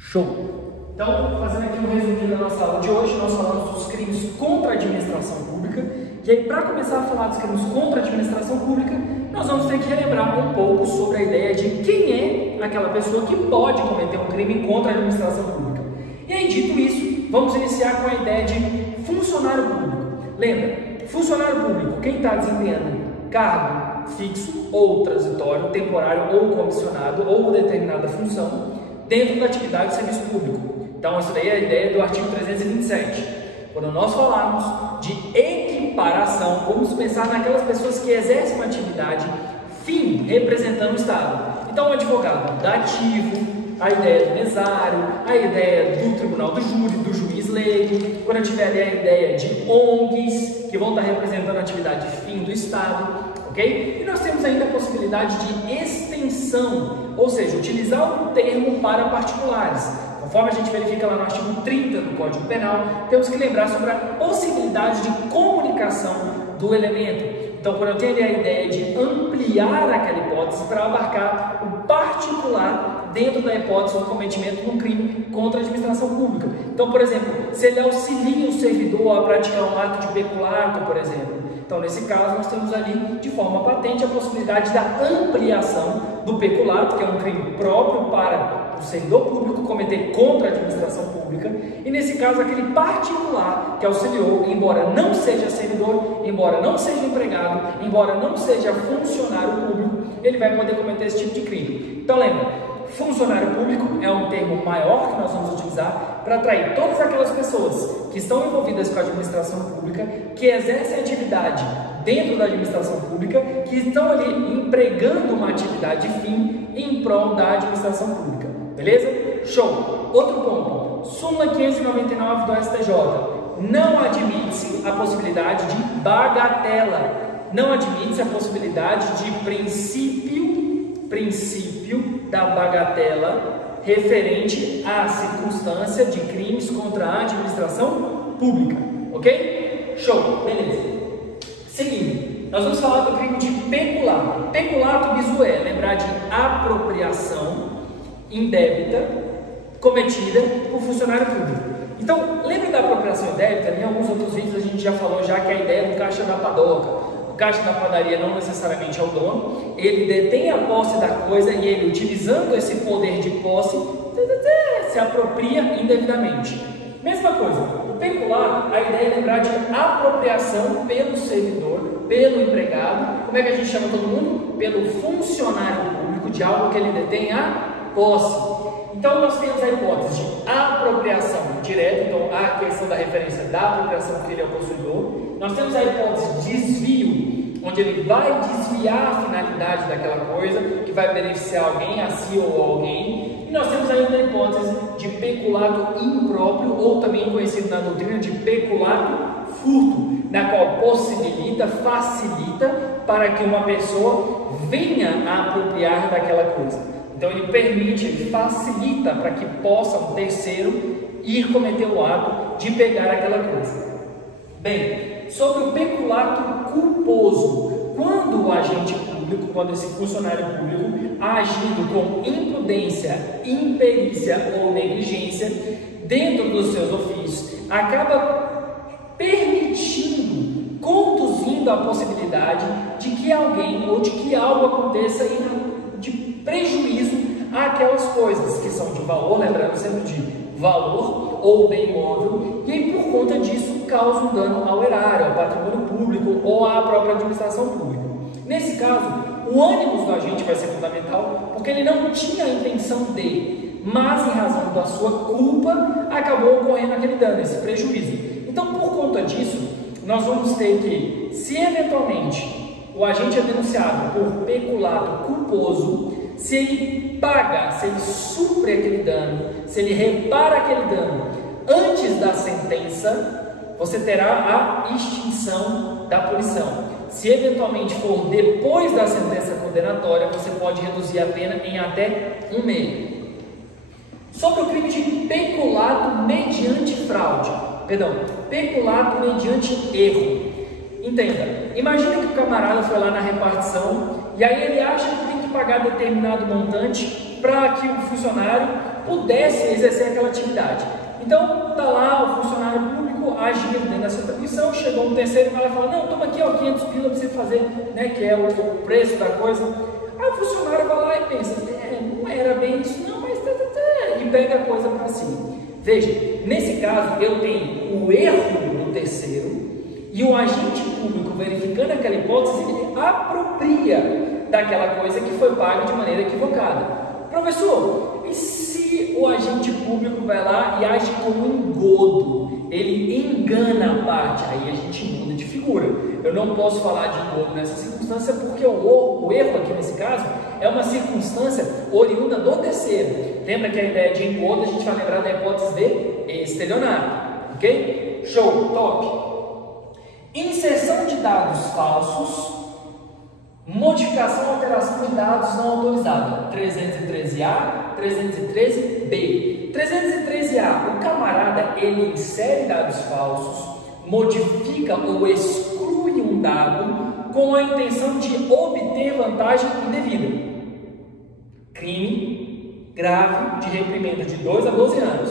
Show! Então, fazendo aqui um resumo da nossa aula de hoje, nós falamos dos crimes contra a administração pública. E aí, para começar a falar dos crimes contra a administração pública, nós vamos ter que relembrar um pouco sobre a ideia de quem é aquela pessoa que pode cometer um crime contra a administração pública. E aí, dito isso, vamos iniciar com a ideia de funcionário público. Lembra, funcionário público, quem está desempenhando cargo fixo ou transitório, temporário ou comissionado ou determinada função dentro da atividade de serviço público. Então, essa daí é a ideia do artigo 327. Quando nós falarmos de equiparação, vamos pensar naquelas pessoas que exercem uma atividade fim representando o Estado. Então, o advogado dativo, a ideia do mesário, a ideia do tribunal do júri, do juiz leigo, quando eu tiver ali a ideia de ONGs, que vão estar representando a atividade fim do Estado, ok? E nós temos ainda a possibilidade de extensão, ou seja, utilizar o termo para particulares. Conforme a gente verifica lá no artigo 30 do Código Penal, temos que lembrar sobre a possibilidade de comunicação do elemento. Então, quando eu tenho ali a ideia de ampliar aquela hipótese para abarcar o particular dentro da hipótese do cometimento de um crime contra a administração pública. Então, por exemplo, se ele auxilia o servidor a praticar um ato de peculato, por exemplo. Então, nesse caso, nós temos ali, de forma patente, a possibilidade da ampliação do peculato, que é um crime próprio para o servidor público cometer contra a administração pública, e nesse caso, aquele particular que auxiliou, embora não seja servidor, embora não seja empregado, embora não seja funcionário público, ele vai poder cometer esse tipo de crime. Então, lembra, funcionário público é um termo maior que nós vamos utilizar para atrair todas aquelas pessoas que estão envolvidas com a administração pública, que exercem atividade dentro da administração pública, que estão ali empregando uma atividade fim em prol da administração pública. Beleza? Show! Outro ponto, súmula 599 do STJ. Não admite-se a possibilidade de bagatela. Não admite-se a possibilidade de princípio da bagatela referente à circunstância de crimes contra a administração pública. Ok? Show! Beleza. Seguindo, nós vamos falar do crime de peculato. Peculato bisu é lembrar de apropriação indébita cometida por funcionário público. Então, lembra da apropriação indébita? Em alguns outros vídeos a gente já falou já que a ideia do caixa da padoca. O caixa da padaria não necessariamente é o dono, ele detém a posse da coisa e ele, utilizando esse poder de posse, se apropria indevidamente. Mesma coisa, o peculato, a ideia é lembrar de apropriação pelo servidor, pelo empregado, como é que a gente chama todo mundo? Pelo funcionário público de algo que ele detém a posse. Então, nós temos a hipótese de apropriação direta, então a questão da referência da apropriação que ele é o possuidor. Nós temos a hipótese de desvio, onde ele vai desviar a finalidade daquela coisa, que vai beneficiar alguém, a si ou a alguém. E nós temos ainda a hipótese de peculato impróprio, ou também conhecido na doutrina de peculato furto, na qual possibilita, facilita para que uma pessoa venha a apropriar daquela coisa. Então, ele permite, ele facilita para que possa um terceiro ir cometer o ato de pegar aquela coisa. Bem, sobre o peculato culposo, quando o agente público, quando esse funcionário público, agindo com imprudência, imperícia ou negligência dentro dos seus ofícios, acaba permitindo, conduzindo a possibilidade de que alguém ou de que algo aconteça de prejuízo àquelas coisas que são de valor, lembrando sempre de valor ou bem imóvel, e aí, por conta disso causa um dano ao erário, ao patrimônio público ou à própria administração pública. Nesse caso, o ânimo do agente vai ser fundamental, porque ele não tinha a intenção de, mas em razão da sua culpa, acabou ocorrendo aquele dano, esse prejuízo. Então, por conta disso, nós vamos ter que, se eventualmente o agente é denunciado por peculato culposo, se ele paga, se ele supre aquele dano, se ele repara aquele dano antes da sentença, você terá a extinção da punição. Se eventualmente for depois da sentença condenatória, você pode reduzir a pena em até 1 mês. Sobre o crime de peculato mediante fraude, peculato mediante erro. Entenda, imagina que o camarada foi lá na repartição e aí ele acha que tem que pagar determinado montante para que o funcionário pudesse exercer aquela atividade. Então, está lá o funcionário público agindo dentro dessa atribuição, chegou um terceiro e vai lá e fala, não, toma aqui, ó, 500 pila para você fazer, né, que é o preço da coisa. Aí o funcionário vai lá e pensa, não era bem isso não, mas e pega a coisa para si. Veja, nesse caso eu tenho o erro do terceiro e o agente público verificando aquela hipótese, ele apropria daquela coisa que foi paga de maneira equivocada. Professor, e se o agente público vai lá e age como engodo? Ele engana a parte, aí a gente muda de figura. Eu não posso falar de engodo nessa circunstância porque o erro aqui nesse caso é uma circunstância oriunda do terceiro. Lembra que a ideia de engodo a gente vai lembrar da hipótese de estelionato, ok? Show, top! Inserção de dados falsos, modificação ou alteração de dados não autorizada, 313A, 313B. 313A, o camarada, ele insere dados falsos, modifica ou exclui um dado com a intenção de obter vantagem indevida. Crime grave de reprimenda de 2 a 12 anos.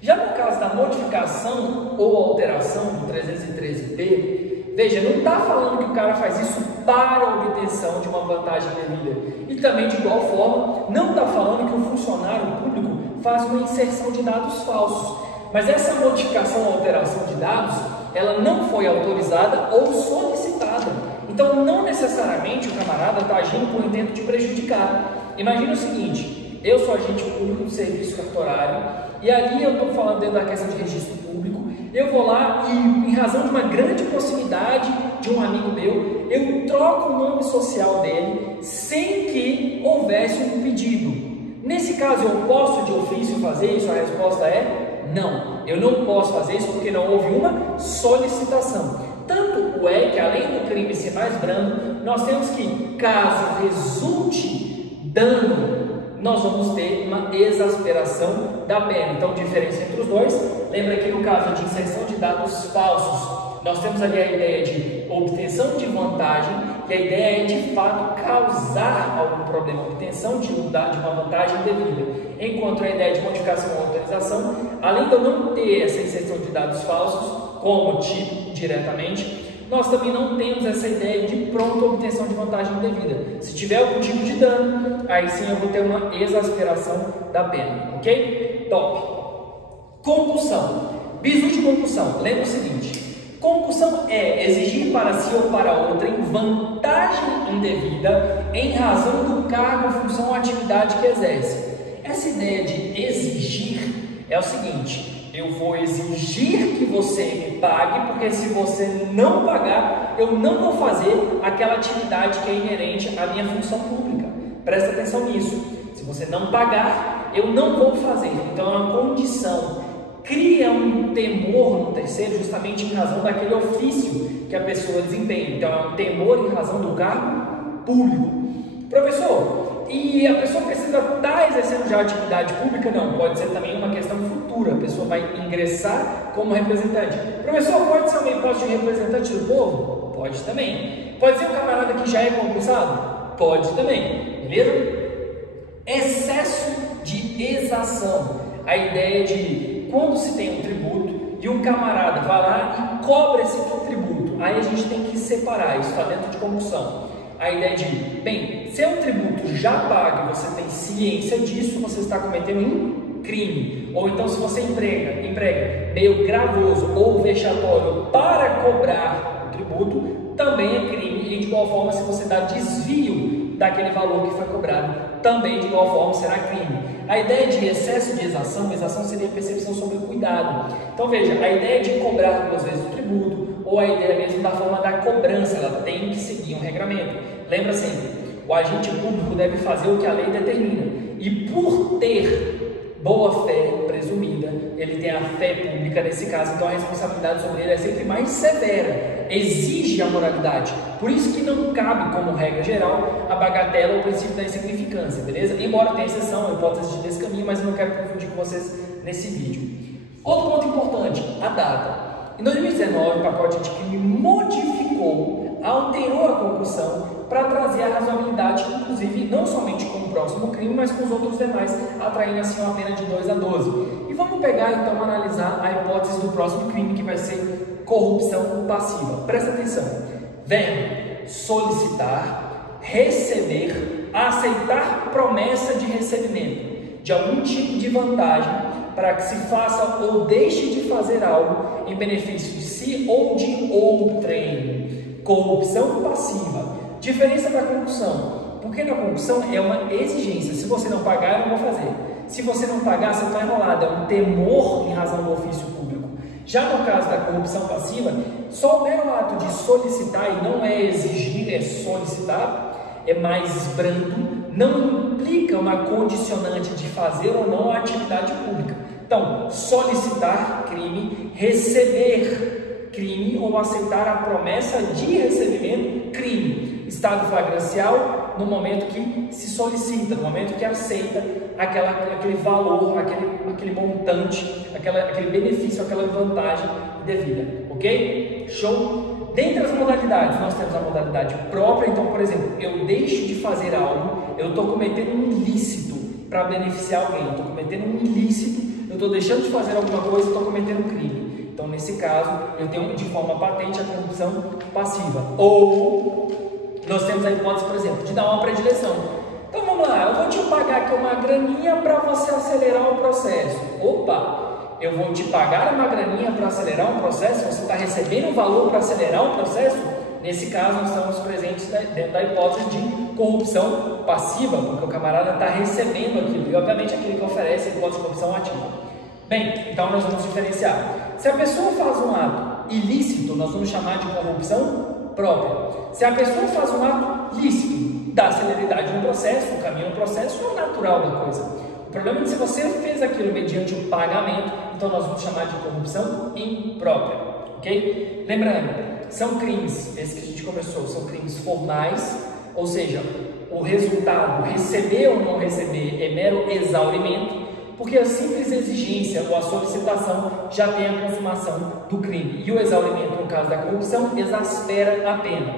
Já no caso da modificação ou alteração do 313B, veja, não está falando que o cara faz isso para a obtenção de uma vantagem indevida. E também, de igual forma, não está falando que o funcionário público faz uma inserção de dados falsos. Mas essa modificação ou alteração de dados, ela não foi autorizada ou solicitada. Então, não necessariamente o camarada está agindo com o intento de prejudicar. Imagina o seguinte, eu sou agente público do serviço cartorário e ali eu estou falando dentro da questão de registro público, eu vou lá e, em razão de uma grande proximidade de um amigo meu, eu troco o nome social dele sem que houvesse um pedido. Nesse caso, eu posso de ofício fazer isso? A resposta é não. Eu não posso fazer isso porque não houve uma solicitação. Tanto é que, além do crime ser mais brando, nós temos que, caso resulte dano, nós vamos ter uma exasperação da pena. Então, diferença entre os dois. Lembra que no caso de inserção de dados falsos, nós temos ali a ideia de obtenção de vantagem, que a ideia é de fato causar algum problema, obtenção de uma vantagem devida. Enquanto a ideia de modificação ou autorização, além de eu não ter essa inserção de dados falsos, como tipo diretamente, nós também não temos essa ideia de pronta obtenção de vantagem indevida. Se tiver algum tipo de dano, aí sim eu vou ter uma exasperação da pena, ok? Top! Concussão. Bizu de concussão. Lembra o seguinte, concussão é exigir para si ou para outrem vantagem indevida em razão do cargo, função ou atividade que exerce. Essa ideia de exigir é o seguinte, eu vou exigir que você me pague, porque se você não pagar, eu não vou fazer aquela atividade que é inerente à minha função pública. Presta atenção nisso. Se você não pagar, eu não vou fazer. Então é uma condição. Cria um temor no terceiro justamente em razão daquele ofício que a pessoa desempenha. Então é um temor em razão do cargo público. Professor, e a pessoa precisa estar exercendo já atividade pública? Não, pode ser também uma questão futura. A pessoa vai ingressar como representante. Professor, pode ser uma hipótese de representante do povo? Pode também. Pode ser um camarada que já é concursado? Pode também, beleza? Excesso de exação. A ideia de quando se tem um tributo e um camarada vai lá e cobra esse tributo, aí a gente tem que separar, isso está dentro de concussão. A ideia de, bem, se é um tributo já pago e você tem ciência disso, você está cometendo um crime. Ou então, se você emprega meio gravoso ou vexatório para cobrar o tributo, também é crime. E de igual forma, se você dá desvio daquele valor que foi cobrado, também de igual forma será crime. A ideia de excesso de exação seria a percepção sobre o cuidado. Então veja, a ideia de cobrar 2 vezes o tributo, ou a ideia mesmo da forma da cobrança, ela tem que seguir um regramento. Lembra sempre, o agente público deve fazer o que a lei determina. E por ter boa fé presumida, ele tem a fé pública nesse caso, então a responsabilidade sobre ele é sempre mais severa, exige a moralidade. Por isso que não cabe, como regra geral, a bagatela ou o princípio da insignificância, beleza? Embora tenha exceção, hipótese de descaminho, mas eu não quero confundir com vocês nesse vídeo. Outro ponto importante, a data. Em 2019, o pacote anticrime modificou, alterou a concussão para trazer a razoabilidade, inclusive não somente como próximo crime, mas com os outros demais, atraindo assim uma pena de 2 a 12. E vamos pegar então analisar a hipótese do próximo crime, que vai ser corrupção passiva. Presta atenção. Verbo: solicitar, receber, aceitar promessa de recebimento de algum tipo de vantagem para que se faça ou deixe de fazer algo em benefício de si ou de outrem. Corrupção passiva. Diferença da concussão. Porque na concussão é uma exigência. Se você não pagar, eu não vou fazer. Se você não pagar, você está enrolado. É um temor em razão do ofício público. Já no caso da corrupção passiva, só o mero ato de solicitar, e não é exigir, é solicitar, é mais brando, não implica uma condicionante de fazer ou não a atividade pública. Então, solicitar, crime; receber, crime, ou aceitar a promessa de recebimento, crime. Estado flagrancial, no momento que se solicita, no momento que aceita aquele valor, aquele montante, aquele benefício, aquela vantagem devida, ok? Show? Dentre as modalidades, nós temos a modalidade própria. Então, por exemplo, eu deixo de fazer algo, eu estou cometendo um ilícito para beneficiar alguém, eu estou cometendo um ilícito, eu estou deixando de fazer alguma coisa, eu estou cometendo um crime. Então, nesse caso, eu tenho de forma patente a corrupção passiva. Ou nós temos a hipótese, por exemplo, de dar uma predileção. Então vamos lá, eu vou te pagar aqui uma graninha para você acelerar o processo. Opa, eu vou te pagar uma graninha para acelerar um processo? Você está recebendo valor para acelerar o processo? Nesse caso, nós estamos presentes dentro da hipótese de corrupção passiva, porque o camarada está recebendo aquilo, e obviamente aquele que oferece a hipótese de corrupção ativa. Bem, então nós vamos diferenciar. Se a pessoa faz um ato ilícito, nós vamos chamar de corrupção própria. Se a pessoa faz um ato lícito, dá celeridade no processo, o caminho no processo é o natural da coisa. O problema é que se você fez aquilo mediante um pagamento, então nós vamos chamar de corrupção imprópria, ok? Lembrando, são crimes, esse que a gente conversou, são crimes formais, ou seja, o resultado, receber ou não receber, é mero exaurimento, porque a simples exigência ou a solicitação já tem a consumação do crime. E o exaurimento, no caso da corrupção, exaspera a pena.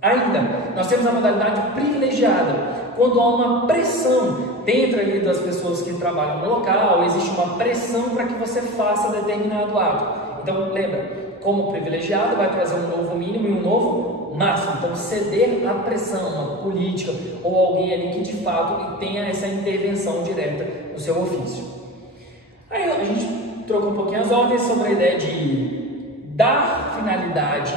Ainda, nós temos a modalidade privilegiada, quando há uma pressão dentro ali das pessoas que trabalham no local, existe uma pressão para que você faça determinado ato. Então, lembra, como privilegiado vai trazer um novo mínimo e um novo máximo. Então, ceder à pressão, uma política ou alguém ali que de fato tenha essa intervenção direta no seu ofício. Aí a gente trocou um pouquinho as ordens sobre a ideia de dar finalidade,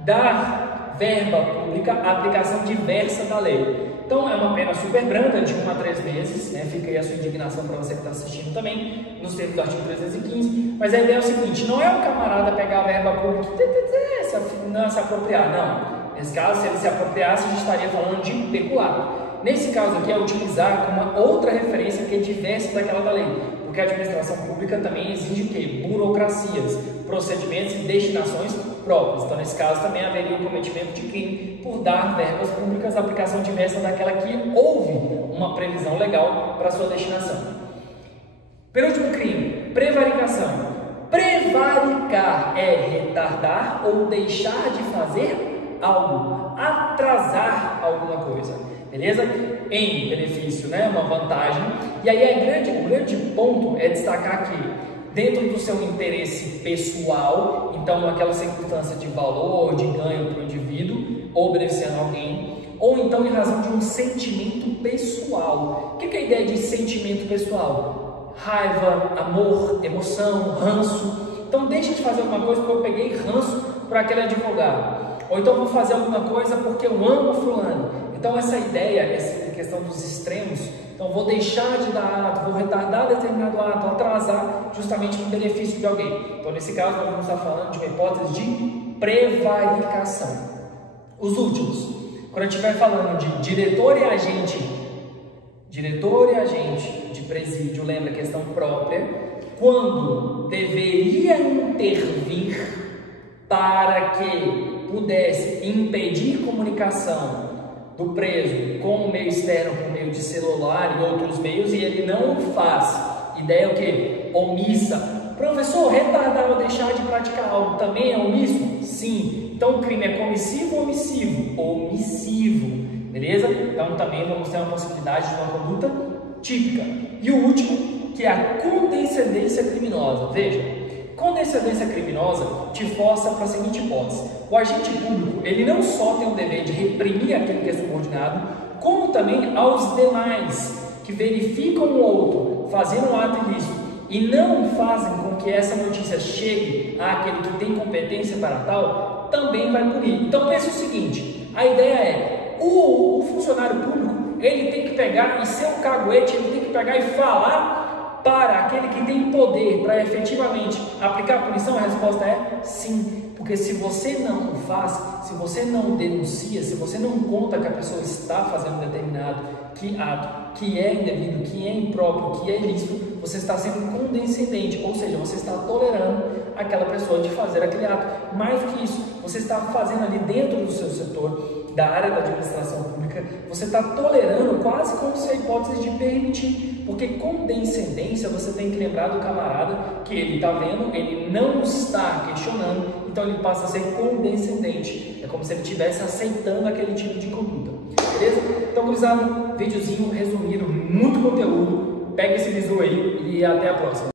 dar verba pública, a aplicação diversa da lei. Então é uma pena super branda, de 1 a 3 meses, né? Fica aí a sua indignação para você que está assistindo também, nos termos do artigo 315, mas a ideia é o seguinte, não é o camarada pegar a verba pública e não se apropriar, não. Nesse caso, se ele se apropriasse, a gente estaria falando de peculato. Nesse caso aqui é utilizar com uma outra referência que é diversa daquela da lei, porque a administração pública também exige o quê? Burocracias, procedimentos e destinações próprias. Então, nesse caso, também haveria o cometimento de crime por dar verbas públicas, aplicação diversa daquela que houve uma previsão legal para sua destinação. Penúltimo crime, prevaricação. Prevaricar é retardar ou deixar de fazer algo, atrasar alguma coisa, beleza? Em benefício, né? Uma vantagem. E aí o grande ponto é destacar que dentro do seu interesse pessoal, então aquela circunstância de valor, de ganho para o indivíduo, ou beneficiando alguém, ou então em razão de um sentimento pessoal. O que é a ideia de sentimento pessoal? Raiva, amor, emoção, ranço. Então deixa de fazer alguma coisa porque eu peguei ranço para aquele advogado. Ou então vou fazer alguma coisa porque eu amo fulano. Então essa ideia, essa questão dos extremos, então vou deixar de dar ato, vou retardar determinado ato, atrasar justamente em benefício de alguém. Então nesse caso nós vamos estar falando de uma hipótese de prevaricação. Os últimos, quando a gente estiver falando de diretor e agente de presídio, lembra a questão própria, quando deveria intervir para que pudesse impedir comunicação do preso com o meio externo, com o meio de celular e outros meios, e ele não faz. Ideia é o quê? Omissa. Professor, retardar ou deixar de praticar algo também é omisso? Sim. Então o crime é comissivo ou omissivo? Omissivo. beleza? Então também vamos ter uma possibilidade de uma conduta típica. E o último, que é a condescendência criminosa. Veja, condescendência criminosa te força para a seguinte hipótese: o agente público, ele não só tem o dever de reprimir aquele que é subordinado, como também aos demais que verificam o outro fazendo um ato ilícito e não fazem com que essa notícia chegue àquele que tem competência para tal, também vai punir. Então pense o seguinte: a ideia é, o funcionário público, ele tem que pegar e ser um caguete, ele tem que pegar e falar para aquele que tem poder para efetivamente aplicar a punição. A resposta é sim. Porque se você não o faz, se você não denuncia, se você não conta que a pessoa está fazendo determinado ato que é indevido, que é impróprio, que é ilícito, você está sendo condescendente, ou seja, você está tolerando aquela pessoa de fazer aquele ato. Mais do que isso, você está fazendo ali dentro do seu setor, da área da administração pública, você está tolerando quase como se a hipótese de permitir, porque condescendência, você tem que lembrar do camarada que ele está vendo, ele não está questionando, então ele passa a ser condescendente, é como se ele estivesse aceitando aquele tipo de conduta, beleza? Então, gurizada, videozinho resumido, muito conteúdo, pega esse bizu aí e até a próxima.